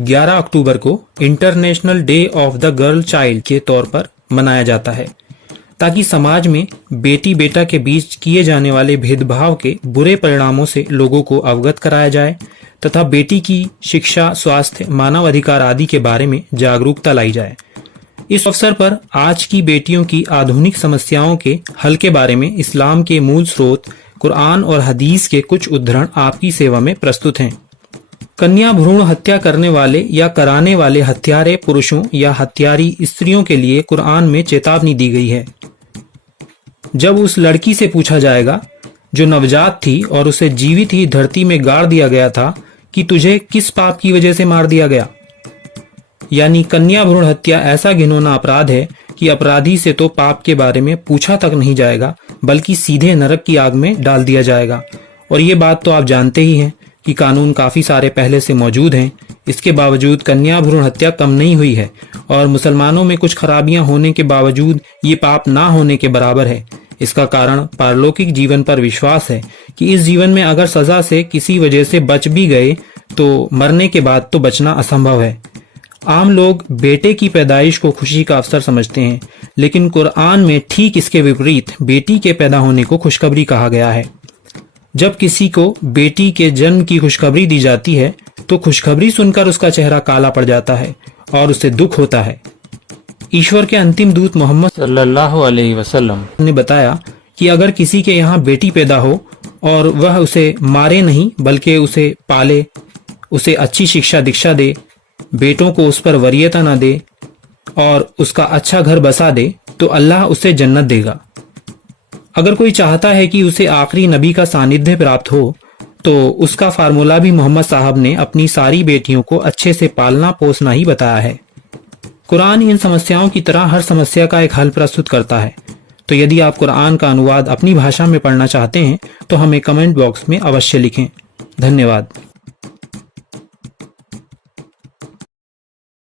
11 अक्टूबर को international day of the girl child के तौर पर मनाया जाता है, ताकि समाज में बेटी बेटा के बीच किए जाने वाले भेदभाव के बुरे परिणामों से लोगों को अवगत कराया जाए तथा बेटी की शिक्षा, स्वास्थ्य, मानव अधिकार आदि के बारे में जागरूकता लाई जाए। इस अवसर पर आज की बेटियों की आधुनिक समस्याओं के हल के बारे में इस्लाम के मूल स्रोत कुरान और हदीस के कुछ उद्धरण आपकी सेवा में प्रस्तुत हैं। कन्या भ्रूण हत्या करने वाले या कराने वाले हत्यारे पुरुषों या हत्यारी स्त्रियों के लिए कुरान में चेतावनी दी गई है। जब उस लड़की से पूछा जाएगा जो नवजात थी और उसे जीवित ही धरती में गाड़ दिया गया था कि तुझे किस पाप की वजह से मार दिया गया, यानी कन्या भ्रूण हत्या ऐसा घिनौना अपराध है कि अपराधी से तो पाप के बारे में पूछा तक नहीं जाएगा, बल्कि सीधे नरक की आग में डाल दिया जाएगा। और ये बात तो आप जानते ही हैं कि कानून काफी सारे पहले से मौजूद हैं। इसके बावजूद कन्या भ्रूण हत्या कम नहीं हुई है और मुसलमानों में कुछ खराबियां होने के बावजूद ये पाप ना होने के बराबर है। इसका कारण पारलौकिक जीवन पर विश्वास है कि इस जीवन में अगर सजा से किसी वजह से बच भी गए तो मरने के बाद तो बचना असंभव है। आम लोग बेटे की पैदाइश को खुशी का अवसर समझते हैं, लेकिन कुरान में ठीक इसके विपरीत बेटी के पैदा होने को खुशखबरी कहा गया है। जब किसी को बेटी के जन्म की खुशखबरी दी जाती है तो खुशखबरी सुनकर उसका चेहरा काला पड़ जाता है और उसे दुख होता है। ईश्वर के अंतिम दूत मोहम्मद सल्लल्लाहु अलैहि वसल्लम ने बताया कि अगर किसी के यहाँ बेटी पैदा हो और वह उसे मारे नहीं बल्कि उसे पाले, उसे अच्छी शिक्षा दीक्षा दे, बेटों को उस पर वरीयता न दे और उसका अच्छा घर बसा दे तो अल्लाह उसे जन्नत देगा। अगर कोई चाहता है कि उसे आखिरी नबी का सानिध्य प्राप्त हो तो उसका फार्मूला भी मोहम्मद साहब ने अपनी सारी बेटियों को अच्छे से पालना पोसना ही बताया है। कुरान इन समस्याओं की तरह हर समस्या का एक हल प्रस्तुत करता है। तो यदि आप कुरान का अनुवाद अपनी भाषा में पढ़ना चाहते हैं तो हमें कमेंट बॉक्स में अवश्य लिखें। धन्यवाद।